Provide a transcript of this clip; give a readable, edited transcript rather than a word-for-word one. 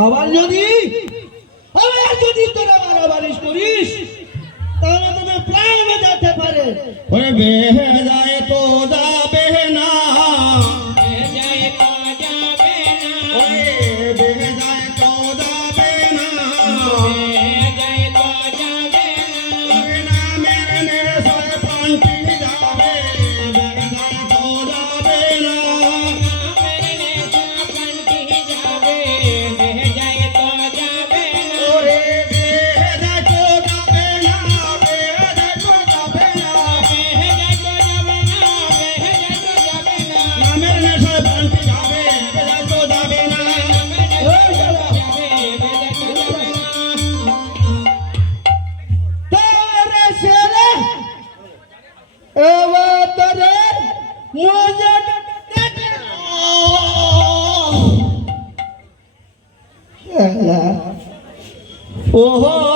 আবার যদি তোরা মারামারি করিস তাহলে তোদের প্রাণ যেতে পারে। ওরে বেহে যায় তো যাবে না, বেহে যায় তো যাবে না, ওরে বেহে যায় তো যাবে না, বেহে যায় তো যাবে না, ওরে নামের নেশায় প্রাণটি যাবে, বেহে যায় তো যাবে না, নামের নেশা প্রাণটি যাবে, বেহে যায় তো যাবে না, ওরে বেহে যায় তো যাবে না, বেহে যায় তো যাবে না, বেহে যায় তো যাবে না, বেহে যায় তো যাবে না, নামের নেশায় প্রাণটি যাবে, বেহে যায় তো যাবে না। নামের নেশা যাবে, বেহে যায় তো যাবে না। তোরে ছেলে এবার তোরে মজা ওহো